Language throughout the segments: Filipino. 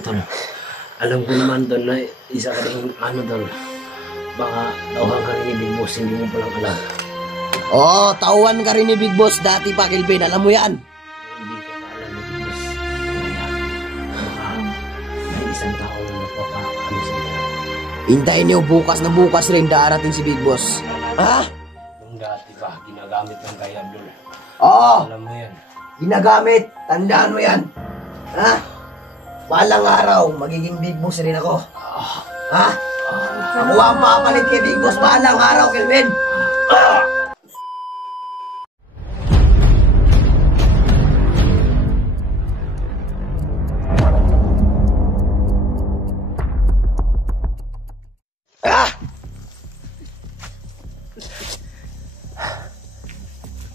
tol. Alam ko naman tol na isa ka rin ano tol. Baka tauhan ka rin ni Big Boss, hindi mo palang alam. Oo, tauhan ka rin ni Big Boss dati pa, Kelvin. Alam mo yan. Hindi ka pa alam ni Big Boss. Kaya baka may isang tao na napaka-ano sa iyo. Hintayin niyo bukas na bukas rin darating si Big Boss. Ha? Yung dati pa, ginagamit ng kay Abdul. Oo, Alam mo yan. ginagamit. Tandaan mo yan. Ha? Balang araw, magiging Big Boss rin ako. Ha? Ako ang papalit kay Big Boss balang araw, Kelvin.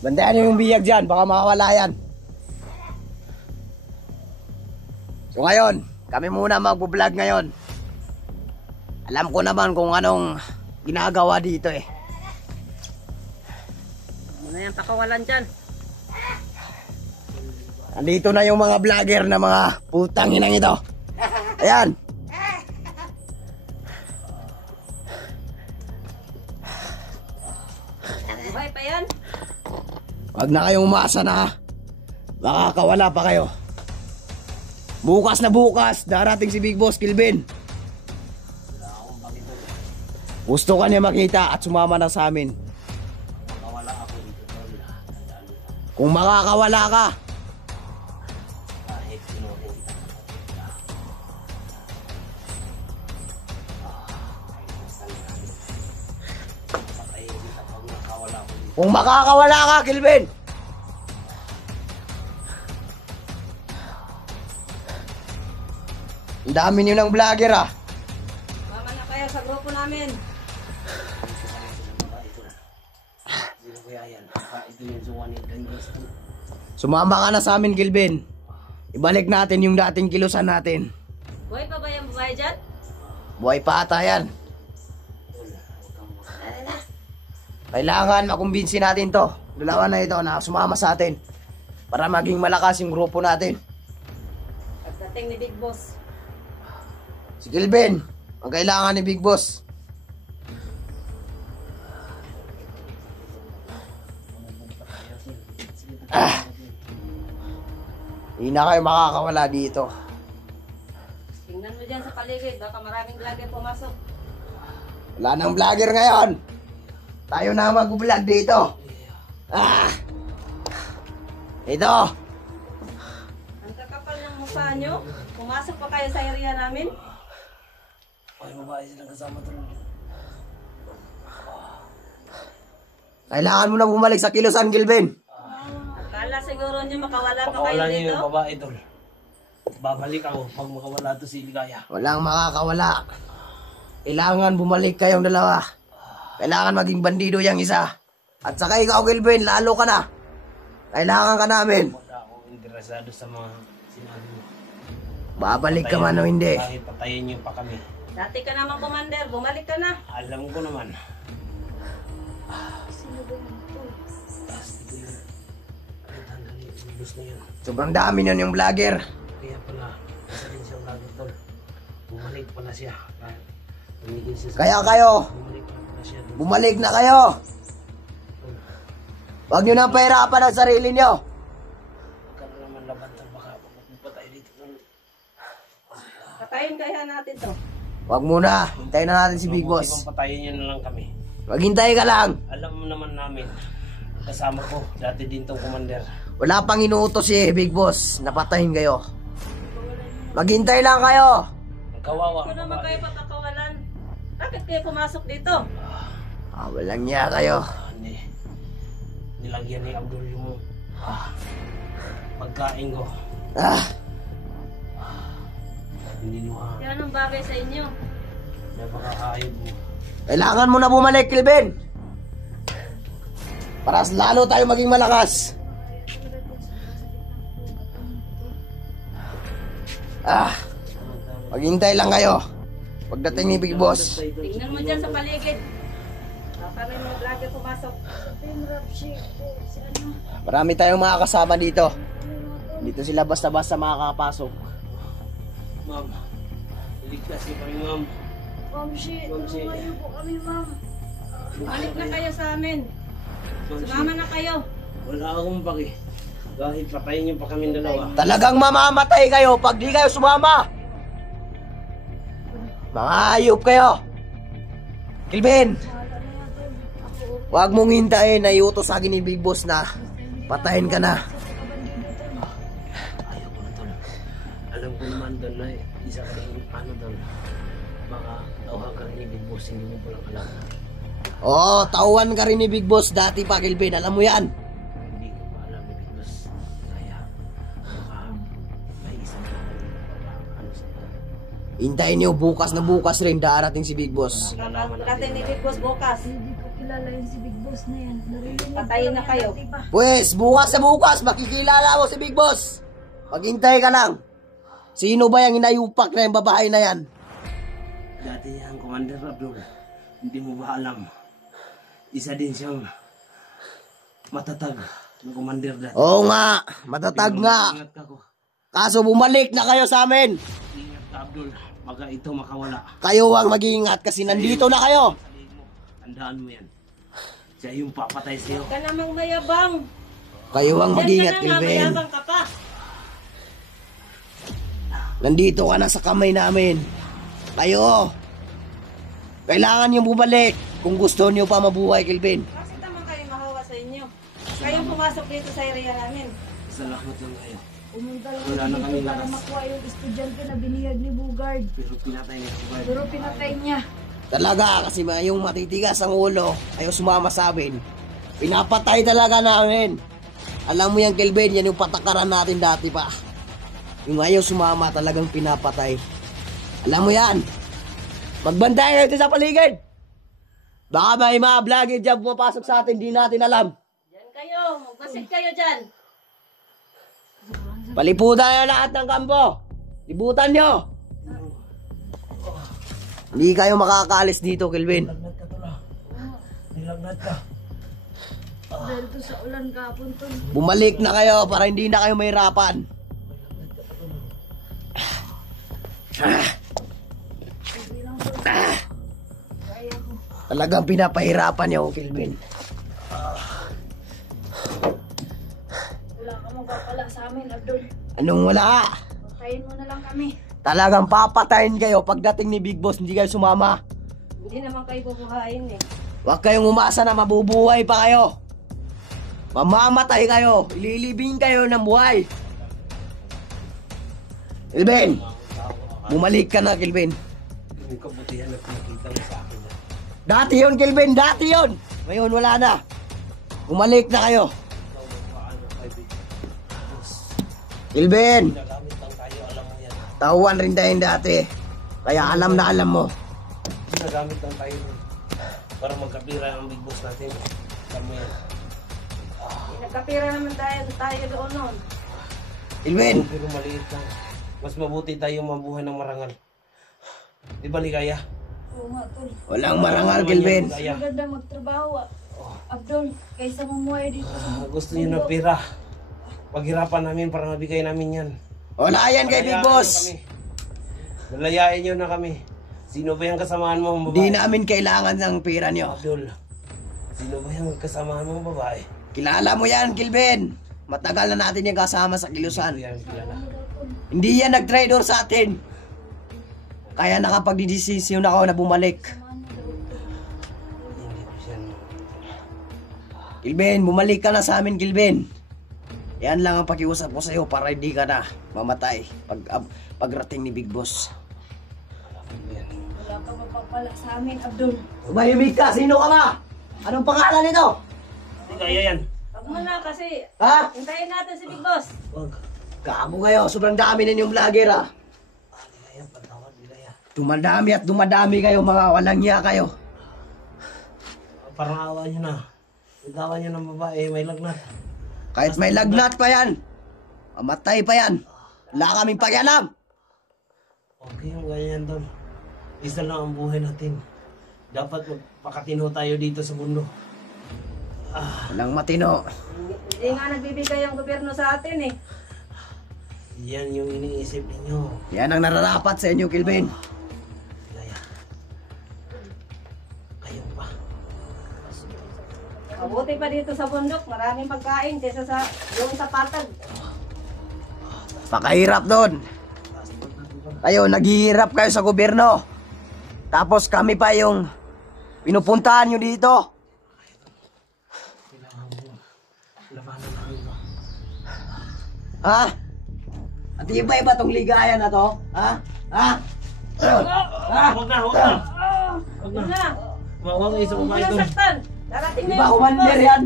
Bandayan niyo yung biyag dyan, baka makawala yan. So ngayon, kami muna magbo-vlog ngayon. Alam ko naman kung anong ginagawa dito eh. Ano yan, pakawalan dyan? Andito na yung mga vlogger na mga putang inang ito. Ayan. Buhay pa yan? Wag na kayong umasa na makakawala pa kayo. Bukas na bukas, darating si Big Boss, Kelvin. Gusto ka niya makita at sumama na sa amin. Kung makakawala ka, Kahit sinuhin kita. Patayin kita pag nakawala ko dito. kung makakawala ka, Kelvin. Ang dami niyo ng vlogger ah. Mama na kayo sa grupo namin. Sino kaya yan? Ito yung suwan ni Dangos. Sumama ka na sa amin, Kelvin. Ibalik natin yung dating kilusan natin. Buhay pa ba yung buhay dyan? Buhay pa ata yan. Kailangan makumbinsi natin to. Dalawa na ito na sumama sa atin. Para maging malakas yung grupo natin. Pagdating ni Big Boss. Si Kelvin, ang kailangan ni Big Boss. Hindi na kayo makakawala dito. Tingnan mo dyan sa paligid. Baka maraming vlogger pumasok. Wala nang vlogger ngayon. Tayo na mag-vlog dito. Ito. Ang kakapal ng mukha nyo. Pumasok pa kayo sa area namin. Ay, babae silang kasama tol. Kailangan mo na bumalik sa kilusan, Kelvin. Akala siguro nyo makawala pa kayo Pakawalan niyo dito. yung babae tol. Babalik ako pag makawala to si Ligaya. Walang makakawala. Kailangan bumalik kayong dalawa. Kailangan maging bandido yung isa. At saka ikaw, Kelvin, lalo ka na. Kailangan ka namin. Wala akong interesado sa mga sinabi mo. Babalik ka man o hindi. Kahit patayin niyo pa kami. Dati ka naman commander. Bumalik ka na. Alam ko naman. Sino ba yun? Tapos ito yun. Ay, tandali. Ubus na yun. Sobrang dami nun yung vlogger. Kaya pala, isa rin siya vlogger tol. Bumalik pala siya. Tumigil siya sa... Kaya kayo, Bumalik pala siya doon. bumalik na kayo. Huwag nyo nang pahirapan ang sarili nyo. Huwag ka na naman laban tol. Baka magpupa tayo dito tol. Patayin kaya natin to. Huwag muna, hintayin na natin si Big Mabuti Boss. pang patayin niyo na lang kami. Maghintay ka lang. Alam mo naman namin. Kasama ko. Dati din tong commander. Wala pang inuutos si Big Boss. Napatayin kayo. Maghintay lang kayo. Ang kawawa. Kung naman kayo papakawalan. Bakit kayo pumasok dito? Walang niya kayo. Nilagyan ni Abdul yung pagkain ko. Hindi nyo Yan ang bagay sa inyo. napakaayod mo. Kailangan mo na bumalik, Kelvin. Para lalo tayo maging malakas. Maghintay lang kayo. Pagdating ni Big Boss. Tingnan mo dyan sa paligid. Baka may mga vlogger pumasok. Marami tayong mga kasama dito. Dito sila basta-basta makakapasok. Ma'am, iligtas niyo kami, ma'am. Ma'am Shi, Ma'am Shi. tulungan niyo po kami, ma'am. Balik na kayo sa amin. Ma'am Shi, Sumama na kayo. wala akong paki. Kahit patayin niyo pa kami dalawa. Talagang mamamatay kayo pag di kayo sumama. Mga hayop kayo. Kelvin, huwag mong hintayin na iutos sa akin ni Big Boss na patayin ka na. Ayaw ko na, tol. Alam ko naman, tol, na isa ka rin, tol. Baka tauhan ka rin ni Big Boss, hindi mo palang alam. Oo, tauhan ka rin ni Big Boss dati pa, Kelvin. Alam mo yan. Hindi ko pa alam ni Big Boss. Kaya, baka may isang ano sa Hintayin niyo bukas na bukas rin darating si Big Boss. Natin ni Big Boss bukas. Hindi ko kilala yun si Big Boss na yan. Narinig Patayin na kayo. diba? Pues, bukas sa bukas, makikilala mo si Big Boss. Maghintay ka lang. Sino ba yung inayupak na yung babae na yan? Dati yan, Commander Abdul. Hindi mo ba alam? Isa din siyang matatag na commander dati. Oo nga, matatag nga. Ingat ka ko. Kaso bumalik na kayo sa amin. Ingat ka, Abdul. Baka ito makawala. Kayo ang mag-iingat kasi nandito na kayo. Sabihin mo, tandaan mo yan. Siya yung papatay sa'yo. Huwag ka namang mayabang. Kayo ang Diyan mag-iingat, ka na nga, Kelvin. mayabang ka pa. Nandito ka na sa kamay namin. Kayo. Kailangan nyo bumalik kung gusto nyo pa mabuhay, Kelvin. Kasi tamang kayo mahawa sa inyo. Kayong pumasok dito sa area namin. Salamat lang kayo. Pumunta lang Wala na dito kami para lakas. makuha yung estudyante na biniyag ni Bugard. Pero pinatay niya ako. Pero pinatay niya. Talaga, kasi yung matitigas ang ulo, ayaw sumama sa amin. Pinapatay talaga namin. Alam mo yan, Kelvin, yan yung patakaran natin dati pa. Yung ayaw sumama, talagang pinapatay. Alam mo yan. Magbantay kayo dito sa paligid. Baka may mga vlogger dyan pumapasok sa atin, di natin alam. Diyan kayo. Magmasid kayo dyan. Paliputan nyo lahat ng kampo. Libutan nyo. Hindi kayo makakaalis dito, Kelvin. Nilagnat ka. Dahil to sa ulan kahapon to. Bumalik na kayo para hindi na kayo mahirapan. Talagang pinapahirapan niyo, Kelvin. Wala ka magpapala sa amin, Abdul. Anong wala? Patayin mo na lang kami. Talagang papatayin kayo pagdating ni Big Boss, hindi kayo sumama. Hindi naman kayo bubuhayin eh. Huwag kayong umasa na mabubuhay pa kayo. Mamamatay kayo. Ililibing kayo ng buhay. Kelvin, bumalik ka na, Kelvin. Yung kabutihan na pinakita mo sa akin. Dati yun, Kelvin, dati yun. Ngayon, wala na. Bumalik na kayo. Kelvin, Nagamit lang tayo, alam mo yan. tauhan rin tayong dati. Kaya alam na alam mo. Nagamit lang tayo para magkapira ang Big Boss natin. Alam mo yan. Nagkapira naman tayo doon noon. Kelvin, Pero maliit lang. Mas mabuti tayo mabuhay ng marangal. Di ba ligaya? Oo nga, tol. walang marangal, Kelvin. Ligaya. Maganda magtrabaho, Abdul, kaysa mamuhay dito sa Gusto niyo ng pera. Paghirapan namin para mabigay namin yan. Wala yan kay Big Boss. Malayain niyo na kami. Sino ba yung kasamaan mo, babae? Hindi namin kailangan ng pera nyo. Abdul, sino ba yung kasamaan mo, babae? Kilala mo yan, Kelvin. Matagal na natin yung kasama sa kilusan. Yan, kilala. Hindi yan nag-traitor sa atin. Kaya nakapag-desisyon ako na bumalik. Hindi ko siya. Kelvin, bumalik ka na sa amin, Kelvin. Yan lang ang pakiusap ko sa'yo para hindi ka na mamatay pagrating ni Big Boss. wala ka magpapala sa amin, Abdul. Tumahimik ka! Sino ka ba? Anong pangalan nito? Hindi kaya yan. Huwag mo na kasi. Ha? Hintayin natin si Big Boss. Wag. Gago kayo. Sobrang dami na yung vlogger, ha? Ligaya, patawad, ligaya. Dumadami at dumadami kayo, mga walang hiya kayo. Parang awa niyo na. Igawan niyo ng babae, may lagnat. Kahit may lagnat pa yan, mamatay pa yan. Wala kaming pakialam. Okay yung ganyan doon. Isa lang ang buhay natin. Dapat magpakatino tayo dito sa mundo. Walang matino. Hindi nga nagbibigay ang gobyerno sa atin eh. Yan yung iniisip ninyo. Yan ang nararapat sa inyo, Kelvin. Laya. Kayo pa. Mabuti pa dito sa bundok, maraming pagkain kaysa sa yung sa patag. Pakahirap doon. Kayo, naghihirap kayo sa gobyerno. Tapos kami pa yung pinupuntahan nyo dito. Kailangan mo. Labanan namin ba? Ha? At iba-iba tong ligaya na to? Ha? Ha? Huwag na, huwag na. Huwag Yun na. na, Huwag na isa huwag pa mo ito. nang saktan. Darating na Iba yung commander boss. yan.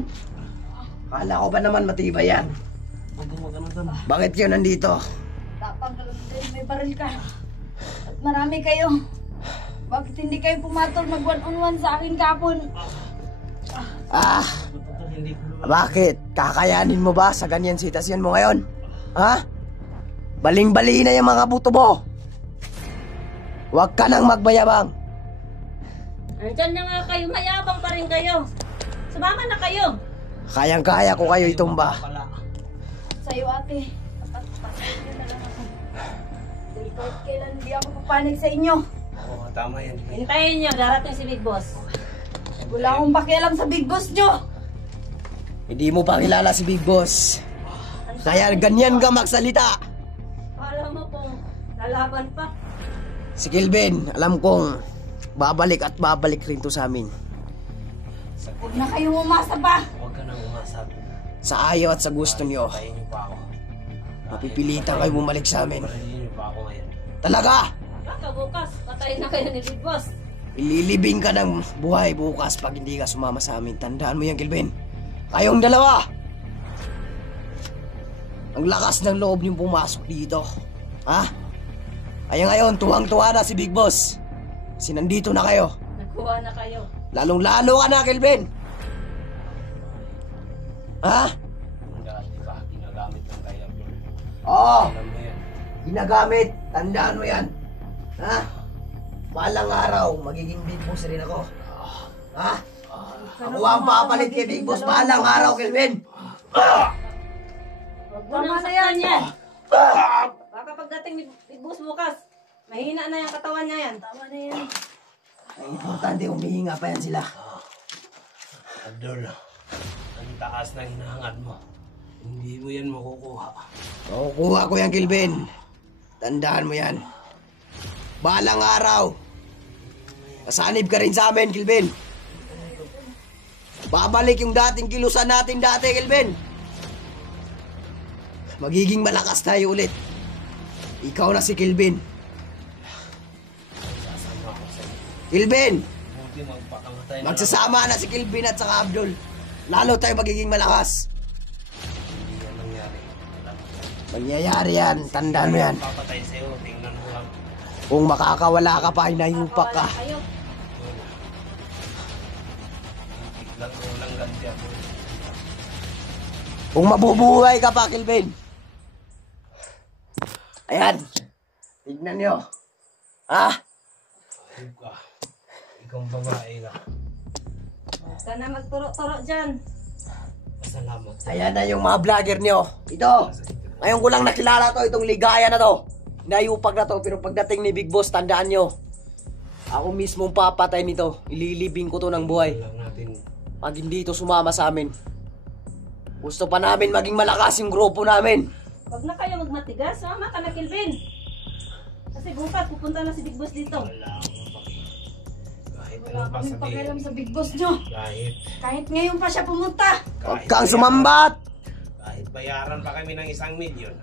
Kala ko ba naman matibay yan? Huwag kang magano'n doon. Bakit kayo nandito? Tapang ka lang din, may baril ka. At marami kayo. Bakit hindi kayo pumatol mag one-on-one sa akin kapon? Ah, Hindi ko bakit? Kakayanin mo ba sa ganyan sitasyon mo ngayon? Ha? Baling-bali na yung mga buto mo. Huwag ka nang magbayabang. Andyan na nga kayo, mayabang pa rin kayo. Sumama na kayo. Kayang-kaya ko kayo itumba. pala. Sa'yo ate. Pasensya na lang ako. Dahil kahit kailan hindi ako papanig sa inyo. Oo, tama yan. Hintayin nyo, darating si Big Boss. Wala akong pakialam sa big boss nyo. Hindi mo pa kilala si Big Boss. Kaya ganyan ka magsalita. Alam mo kung lalaban pa. Si Kelvin, alam kong babalik at babalik rin to sa amin. Huwag na kayong umasa pa. Huwag ka nang umasap. Sa ayaw at sa gusto niyo, Patayin niyo pa ako. mapipilitan kayo bumalik sa amin. Patayin niyo pa ako ngayon. Talaga! Baka bukas, patayin na kayo ni Big Boss. Ililibing ka ng buhay bukas pag hindi ka sumama sa amin. Tandaan mo yan, Kelvin. Kayong dalawa! Ang lakas ng loob niyong pumasok dito. Ha? Kaya ngayon, tuwang-tuwa na si Big Boss. Kasi nandito na kayo. Nagkuha na kayo. Lalong-lalo ka na, Kelvin. Ha? Di ba? Ginagamit ng kaya. Oo. Alam mo yan. Ginagamit. Tandaan mo yan. Ha? Balang araw, magiging Big Boss rin ako. Ha? Ako ang papalit kay Big Boss. Balang araw, Kelvin. Huwag mo nang saktan yan. Baka pagdating ni Big Boss bukas, mahina na yung katawan niya yan. Tama na yan. Ang importante, humihinga pa yan sila. Abdul, ang taas na hinahangad mo. Hindi mo yan makukuha. Kukuha ko yan, Kelvin. Tandaan mo yan. Balang araw, kasanib ka rin sa amin, Kelvin. Babalik yung dating kilusan natin dati, Kelvin. Magiging malakas tayo ulit. Ikaw na si Kelvin. Sasama ako sa'yo. Kelvin, Buti magpakamatay na magsasama na si Kelvin at saka Abdul. Lalo tayo magiging malakas. Hindi yan nangyari. Alam mo yan. Mangyayari yan, tandaan mo yan. Papatay sa'yo, tingnan mo lang. Kung makakawala ka pa, hinayupak ka. Wala kayo. Biglang ulang ganti ako. Kung mabubuhay ka pa, Kelvin. Ayan. Tignan nyo. Ha? Ayun ka. Ikaw ang babae ka. Huwag ka na magturo-turo dyan. Pasalamat. Ayan na yung mga vlogger nyo. Ito. Ngayon ko lang nakilala to, itong ligaya na to. Nayupag na to, pero pagdating ni Big Boss, tandaan nyo. Ako mismong papatay nito. Ililibing ko to ng buhay. Lang natin. Pag hindi ito sumama sa amin. Gusto pa namin maging malakas yung grupo namin. Huwag na kayo magmatigas. Sumama ka na, Kelvin. Kasi bukas, pupunta na si Big Boss dito. Wala akong paki. Kahit Wala ano pa kaming pakialam sabihin. sa big boss nyo. Kahit Ngayon pa siya pumunta. Huwag kang sumambat. Kahit bayaran pa kami ng 1 milyon.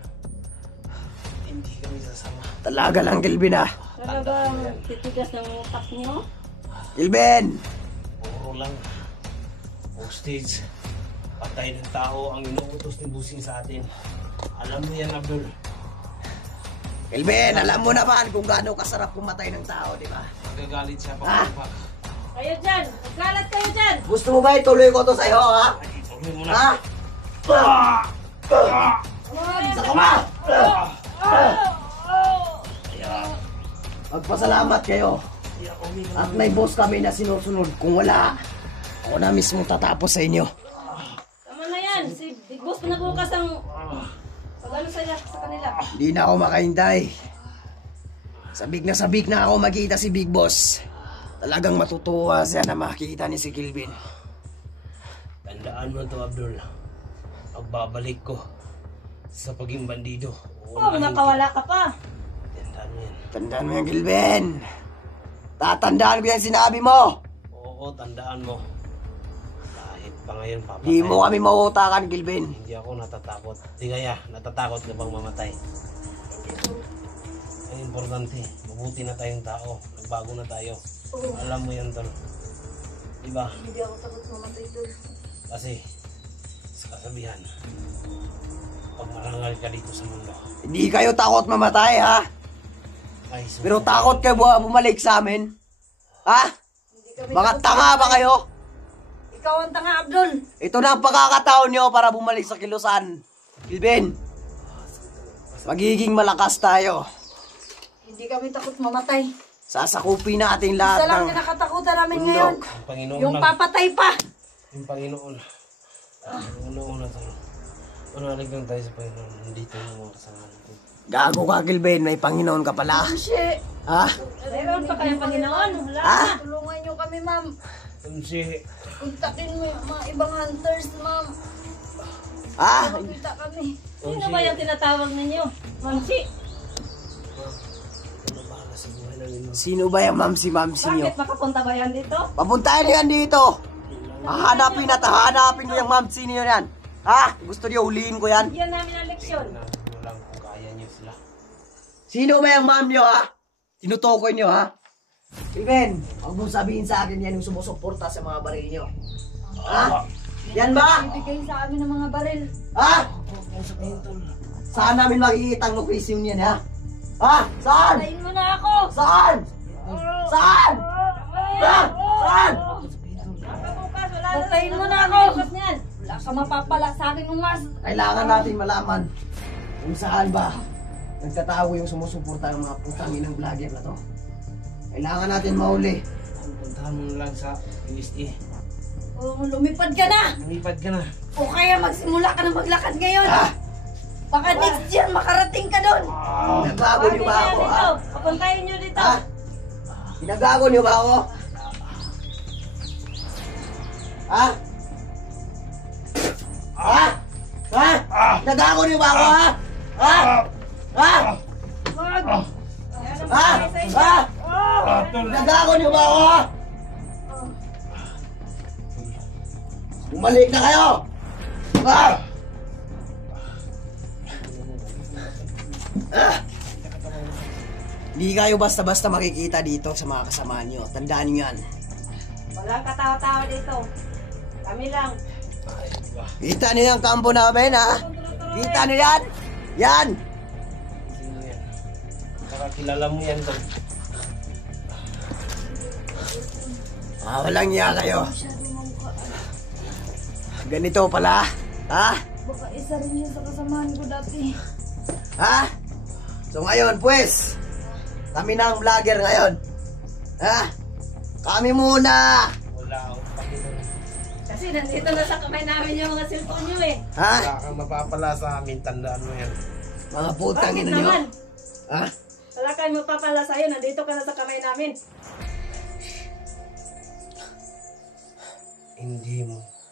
Hindi kami sasama. Talaga lang, Kelvin ah. Talagang titigas ng utak nyo. Kelvin. Puro lang. Hostage. Patay ng tao ang inuutos ni Busing sa atin. Alam mo yan, Abdul. Kelvin, alam mo naman kung gaano kasarap pumatay ng tao, di ba? Magagalit siya Ah. pa. Kayo dyan. Magkalat kayo dyan. Gusto mo ba ituloy ko to sa'yo, ha? Ay, ituloy mo na. Ha? Sa kama! Magpasalamat kayo. At may boss kami na sinusunod. Kung wala, ako na mismo tatapos sa inyo. Tama na yan. Si Big Boss na bukas ang Ano sa'yo sa kanila? Hindi na ako makahintay. Sabik na ako makita si Big Boss. Talagang matutuwa siya na makita ni si Kelvin. Tandaan mo to, Abdul. Pagbabalik ko sa paging bandido. Oh, nakawala ka pa. Tandaan mo yan. Tandaan mo yan, Kelvin. Tatandaan ko yan sinabi mo. Oo, tandaan mo. Kahit pa ngayon, papatay. Di mo kami mautakan, Kelvin. Hindi ako natatakot. Di kaya, natatakot ka bang mamatay? Ang importante, mabuti na tayong tao. Nagbago na tayo. Alam mo yan, tol. Diba? Hindi ako takot mamatay doon. Kasi, sa kasabihan, pag marangal ka dito sa mundo, Hindi kayo takot mamatay, ha? ay Pero takot kayo bumalik sa amin. Ha? Hindi kami Mga takot tanga ba mamatay. kayo? Ikaw ang tanga, Abdul. Ito na ang pagkakataon nyo para bumalik sa kilusan. Kelvin, magiging malakas tayo. Hindi kami takot mamatay. Sasakupin natin Isa lahat lang ng na nakatakutan namin ngayon. bundok. Ang Panginoon Yung lang. papatay pa. Yung Panginoon. Una-una tayo. Unalig lang tayo sa Panginoon. Nandito yung mga kasalanan ko. Gago ka, Kelvin. May Panginoon ka pala. Shit. Ha? Meron pa kayong Panginoon. Wala Ha? na. Tulungan nyo kami, ma'am. Kasi, Kontakin mo yung mga ibang hunters, ma'am. Ha? Makita kami. Sino ba yung tinatawag ninyo? Mamsi. ano bahala sa buhay namin, no? Sino ba yung mamsi nyo? Bakit makapunta ba yan dito? Papuntahin nyo yan dito. Hahanapin at hahanapin ko yung mamsi niyo yan. Ha? Gusto niyo huliin ko yan? Yan namin ang leksyon. Na mo lang kung kaya niyo sila. Sino ba yung ma'am nyo, ha? Tinutukoy nyo, ha? Kelvin, huwag mong sabihin sa akin yan yung sumusuporta sa mga baril nyo. Ha? Yan ba? Ibigay sa amin ng mga baril. Ha? Saan namin makikita ang location yan, ha? Ha? Saan? Patayin mo na ako. Saan? Saan? Ha? Saan? Bukas, wala na. Patayin mo na ako. Bukas niyan. Wala ka mapapala sa akin, Ungas. Kailangan natin malaman kung saan ba nagtatago yung sumusuporta ng mga putang inang vlogger na to. Kailangan natin mahuli. Puntahan mo lang sa UST. Oh, lumipad ka na. Lumipad ka na. O kaya magsimula ka na maglakad ngayon. Ha? Baka next year makarating ka doon. Pinagago niyo ba ako, ha? Papuntahin nyo dito. Ha? Pinagago niyo ba ako? Ha? Ha? Ha? Pinagago niyo ba ako, ha? Ha? Ha? Wag. Ha? Ha? Pinagago niyo ba ako, ha? Bumalik na kayo! Ha? Hindi kayo basta-basta makikita dito sa mga kasama nyo. Tandaan nyo yan. Walang katawa-tawa dito. Kami lang. Kita nyo yung kampo namin, ha? Kita nyo yan? Yan! Sino yan? Nakakilala mo yan, tol. Walang niya kayo. Ganito pala. Ha? Baka isa rin yun sa kasamahan ko dati. Ha? So ngayon, pues, kami na ang vlogger ngayon. Ha? Kami muna! Wala akong Panginoon. Kasi nandito na sa kamay namin yung mga cellphone nyo eh. Ha? Wala kang mapapala sa amin. Tandaan mo yan. Mga putang Bakit ina nyo. naman? Ha? Wala kayong mapapala sa'yo. Nandito ka na sa kamay namin.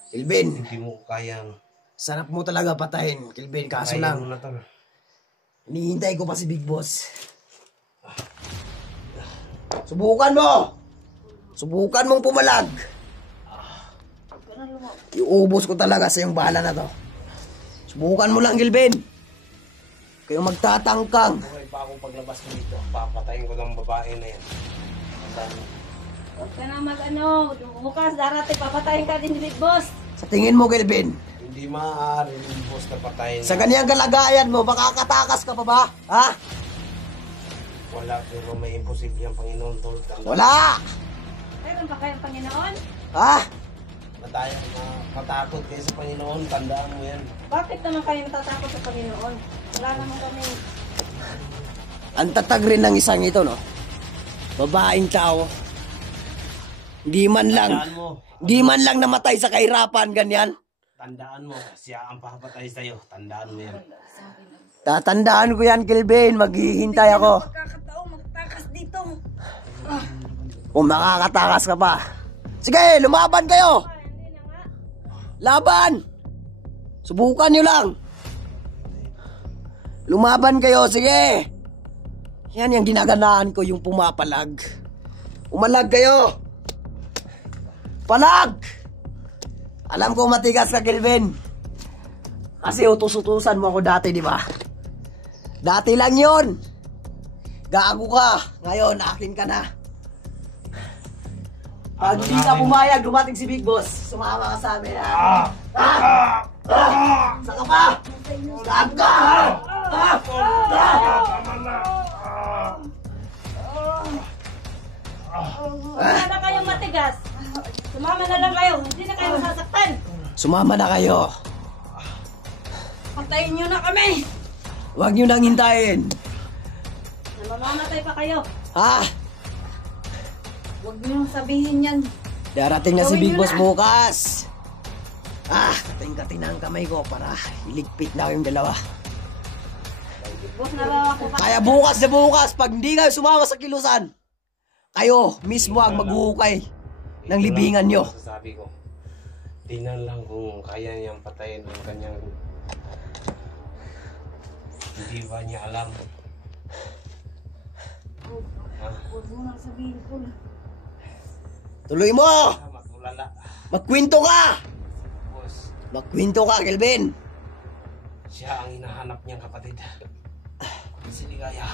Kelvin, Hindi mo kayang sarap mo talaga patayin, Kelvin. Kaso kaya mo lang, na, tol. hinihintay ko pa si Big Boss. Subukan mo! Subukan mong pumalag. Iubos ko talaga sa yung bala na to. Subukan mo lang, Kelvin. Kayong magtatangkang. Okay pa akong paglabas ko dito. Papatayin ko ng babae na yan. Tandaan mo. Huwag ka na mag-ano. Bukas darating papatayin ka din ni Big Boss. Sa tingin mo, Kelvin, Hindi maaari yung boss na patayin. sa ganyang kalagayan mo, makakatakas ka pa ba? Ha? Wala, pero may imposible ang Panginoon, tol. Tandaan. Wala! Mayroon pa kayong Panginoon? Ha? Matakot kayo sa Panginoon. Tandaan mo yan. Bakit naman kayo natatakot sa Panginoon? Wala naman kami. Ang tatag rin ng isang ito, no? Babaeng tao. Di man lang. Tandaan mo. Di man lang namatay sa kahirapan, ganyan. Tandaan mo. Siya ang papatay sa'yo. Tandaan mo yan. Tatandaan ko yan, Kelvin. Maghihintay ako. Pagkakataon, magtakas dito. Kung makakatakas ka pa. Sige, lumaban kayo. Laban. Subukan nyo lang. Lumaban kayo, sige. Yan yung ginaganahan ko, yung pumapalag. Umalag kayo. Palag. Alam ko matigas ka, Kelvin. Kasi utus-utusan mo ako dati, di ba? Dati lang yon. Gago ka. Ngayon, akin ka na. Pag di ka pumayag, dumating si Big Boss. Sumama ka sa amin, ha? Saka pa! Saan ka? Wala na kayong matigas. Sumama na lang kayo. Hindi na kayo masasaktan. Sumama na kayo. Patayin nyo na kami. Huwag nyo nang hintayin. Mamamatay pa kayo. Ha? Huwag nyo sabihin yan. Darating na si Gawin Big nyo Boss na. bukas. Kating-kating na ang kamay ko para iligpit na kayong dalawa. Boss na lang ako pa. Kaya bukas na bukas, pag hindi kayo sumama sa kilusan, kayo mismo ang maghuhukay ng libingan nyo. Sabi ko, tingnan lang kung kaya niyang patayin ang kanyang... Hindi ba niya alam? Huwag mo nang sabihin ko. Tuloy mo! Matulala. Magkwento ka! Boss, Magkwento ka, Kelvin. siya ang hinahanap niyang kapatid. Si Ligaya.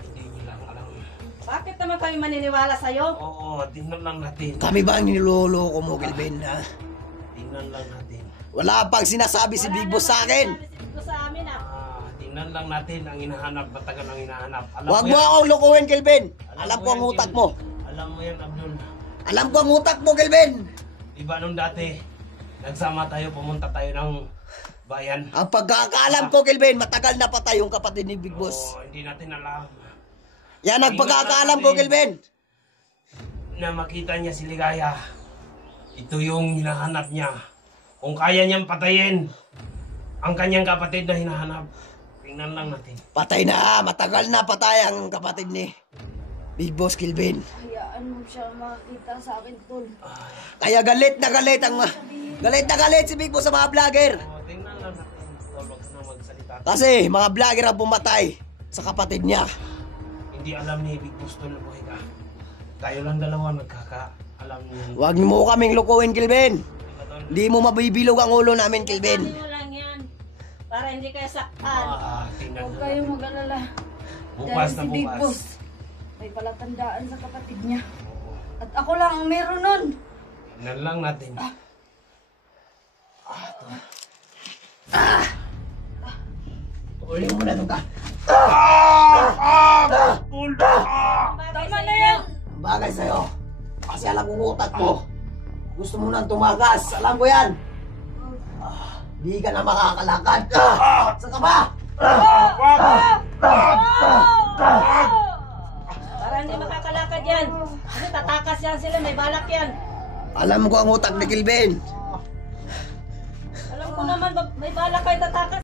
Hindi niyo lang alam. Bakit naman kami maniniwala sa'yo? Oo, tingnan lang natin. Kami ba ang niloloko mo, Kelvin? Ha? Tingnan lang natin. Wala pang sinasabi si Big Boss sa akin. Wala naman sinabi si Big Boss sa amin, ah. Tingnan lang natin ang hinahanap. Matagal ang hinahanap. Huwag mo akong lokohin, Kelvin. Alam ko ang yan, utak Jim. mo. Alam mo yan, Abdul. Alam ko ang utak mo, Kelvin. Diba nung dati, nagsama tayo, pumunta tayo ng bayan. Ang pagkakaalam ko, Kelvin, matagal na patay yung kapatid ni Big Boss. Oo, hindi natin alam. Yan ang pagkakaalam ko, Kelvin. Na makita niya si Ligaya. Ito yung hinahanap niya. Kung kaya niyang patayin ang kanyang kapatid na hinahanap, tingnan lang natin. Patay na, matagal na patay ang kapatid ni Big Boss, Kelvin. Hayaan mo siya makakita sa akin, tol. Kaya galit na galit si Big Boss sa mga vlogger. Oo, tingnan lang natin. Huwag na magsalita. Kasi mga vlogger ang pumatay sa kapatid niya. Hindi alam ni Big Boss na buhay ka. Tayo lang dalawa nagkakaalam niya. Huwag mo kaming lukuhin, Kelvin. Hindi mo mabibilog ang ulo namin, Kelvin. Sabi mo lang yan. Para hindi kayo saktan. Tingnan Huwag lang kayong natin. mag-alala. Bukas Dahil na si Big bukas. Boss may palatandaan sa kapatid niya. At ako lang ang meron nun. Tingnan lang natin. Uli mo na ito ka. Tama na yan. Bagay sa'yo. Kasi alam ko utak mo. Gusto mo nang tumagas. Alam ko yan. Di ka na makakalakad. Saka ba? Para hindi makakalakad yan. Kasi tatakas yan sila. May balak yan. Alam ko ang utak ni Kelvin. Alam ko naman, may balak kayo tatakas.